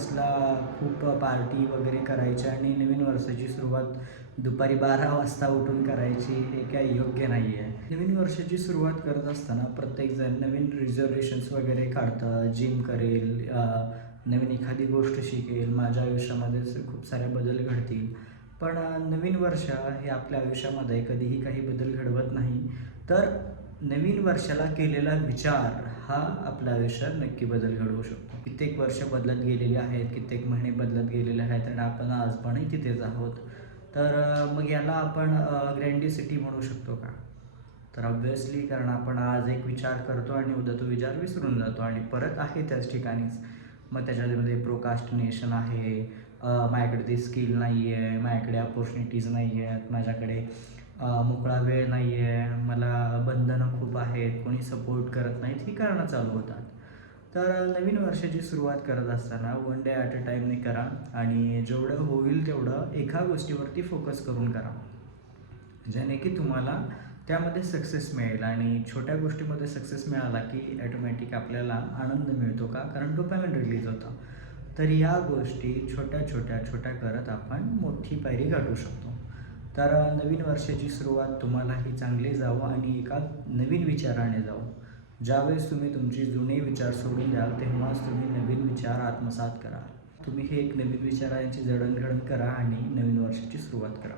दिवसला खूप पार्टी वगैरे करायच्या आणि नवीन वर्षाची सुरुवात दुपारी 12 वाजता उठून करायची हे काही योग्य नाही आहे. नवीन वर्षाची सुरुवात करत असताना प्रत्येकजण नवीन रिझर्वेशन्स वगैरे काढतं, जिम करेल, नवीन एखादी गोष्ट शिकेल, माझ्या आयुष्यामध्ये खूप सारे बदल घडतील. पण नवीन वर्ष हे आपल्या आयुष्यामध्ये कधीही काही बदल घडवत नाही. तर नवीन वर्षाला केलेला विचार हा आपल्या आयुष्यात नक्की बदल घडवू शकतो. कित्येक वर्ष बदलत गेलेली आहेत, कित्येक महिने बदलत गेलेले आहेत आणि आपण आजपणही तिथेच आहोत. तर मग याला आपण ग्रँडिसिटी म्हणू शकतो का? तर ऑब्व्हियसली, कारण आपण आज एक विचार करतो आणि उद्या तो विचार विसरून जातो आणि परत आहे त्याच ठिकाणीच. मग त्याच्यामध्ये प्रोकास्टिनेशन आहे, माझ्याकडे ती स्किल नाही आहे, माझ्याकडे अपॉर्च्युनिटीज नाही आहेत, माझ्याकडे मोकळा वेळ नाही आहे, मला बंधनं खूप आहेत, कोणी सपोर्ट करत नाहीत, ही कारणं चालू होतात. तर नवीन वर्षाची सुरुवात करत असताना वन डे ॲट अ टाईमने करा आणि जेवढं होईल तेवढं एका गोष्टीवरती फोकस करून करा, ज्याने की तुम्हाला त्यामध्ये सक्सेस मिळेल. आणि छोट्या गोष्टीमध्ये सक्सेस मिळाला की ॲटोमॅटिक आपल्याला आनंद मिळतो का? कारण डोपामाइन रिलीज होतं. तर या गोष्टी छोट्या छोट्या छोट्या करत आपण मोठी पायरी गाठू शकतो. तर नवीन वर्षाची सुरुवात तुम्हालाही चांगली जावो आणि एका नवीन विचाराने जावो. ज्यावेळेस तुम्ही तुमचे जुने विचार सोडून द्याल तेव्हाच तुम्ही नवीन विचार आत्मसात कराल. तुम्ही हे एक नवीन विचारांची जडणघडण करा आणि नवीन वर्षाची सुरुवात करा.